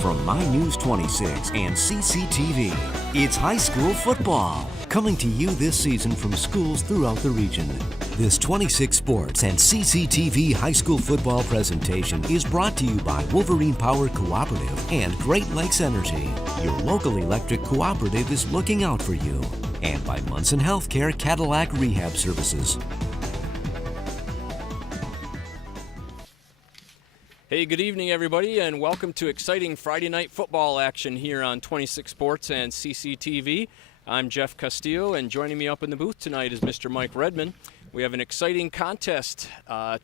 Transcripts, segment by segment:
From My News 26 and CCTV, it's high school football. Coming to you this season from schools throughout the region. This 26 Sports and CCTV high school football presentation is brought to you by Wolverine Power Cooperative and Great Lakes Energy. Your local electric cooperative is looking out for you. And by Munson Healthcare Cadillac Rehab Services. Hey, good evening, everybody, and welcome to exciting Friday night football action here on 26 Sports and CCTV. I'm Jeff Castillo, and joining me up in the booth tonight is Mr. Mike Redman. We have an exciting contest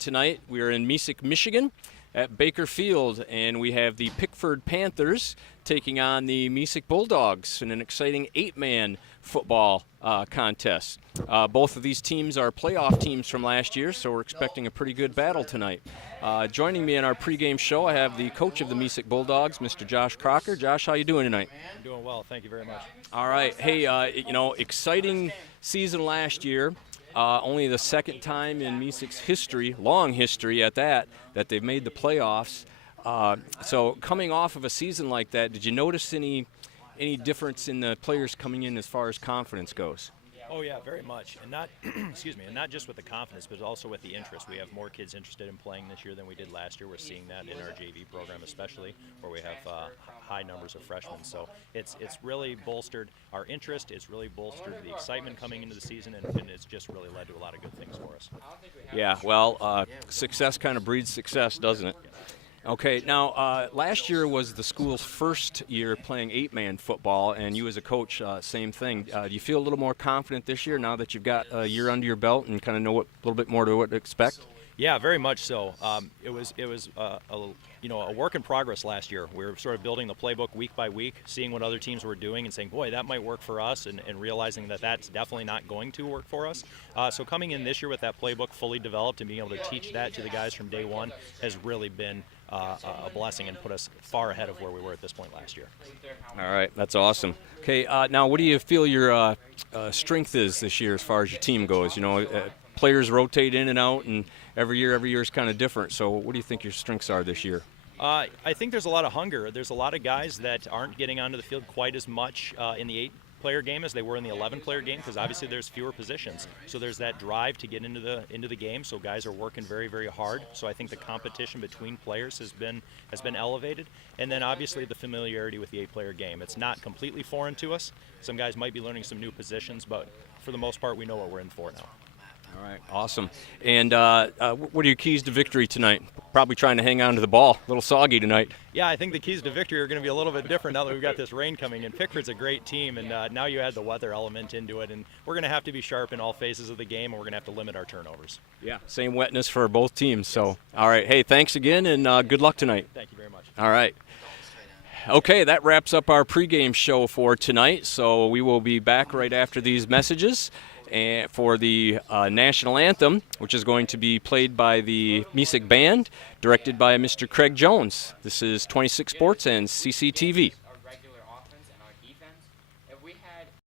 tonight. We are in Mesick, Michigan at Baker Field, and we have the Pickford Panthers taking on the Mesick Bulldogs in an exciting 8-man football contest. Both of these teams are playoff teams from last year, so we're expecting a pretty good battle tonight. Joining me in our pregame show, I have the coach of the Mesick Bulldogs, Mr. Josh Crocker. Josh, how you doing tonight? I'm doing well, thank you very much. All right. Hey, exciting season last year. Only the second time in Mesick's history, long history at that they've made the playoffs. So coming off of a season like that, did you notice any difference in the players coming in as far as confidence goes? Oh yeah, very much, and not and not just with the confidence, but also with the interest. We have more kids interested in playing this year than we did last year. We're seeing that in our JV program, especially where we have high numbers of freshmen. So it's really bolstered our interest. It's really bolstered the excitement coming into the season, and it's just really led to a lot of good things for us. Yeah, well, success kind of breeds success, doesn't it? Okay, now last year was the school's first year playing 8-man football, and you as a coach, same thing. Do you feel a little more confident this year now that you've got a year under your belt and kind of know a little bit more to what to expect? Yeah, very much so. It was a work in progress last year. We were sort of building the playbook week by week, seeing what other teams were doing and saying, boy, that might work for us, and realizing that that's definitely not going to work for us. So coming in this year with that playbook fully developed and being able to teach that to the guys from day one has really been a blessing and put us far ahead of where we were at this point last year. All right, that's awesome. Okay, now what do you feel your strength is this year as far as your team goes? You know, players rotate in and out, and every year is kind of different. So what do you think your strengths are this year? I think there's a lot of hunger. There's a lot of guys that aren't getting onto the field quite as much in the 8-player game as they were in the 11-player game, because obviously there's fewer positions. So there's that drive to get into the game. So guys are working very, very hard. So I think the competition between players has been elevated. And then obviously the familiarity with the 8-player game. It's not completely foreign to us. Some guys might be learning some new positions, but for the most part we know what we're in for now. All right, awesome. And what are your keys to victory tonight? Probably trying to hang on to the ball. A little soggy tonight. Yeah, I think the keys to victory are going to be a little bit different now that we've got this rain coming in. Pickford's a great team, and now you add the weather element into it, and we're going to have to be sharp in all phases of the game, and we're going to have to limit our turnovers. Yeah, same wetness for both teams. So, all right, hey, thanks again, and good luck tonight. Thank you very much. All right. Okay, that wraps up our pregame show for tonight, so we will be back right after these messages and for the national anthem, which is going to be played by the Mesick Band, directed by Mr. Craig Jones. This is 26 Sports and CCTV.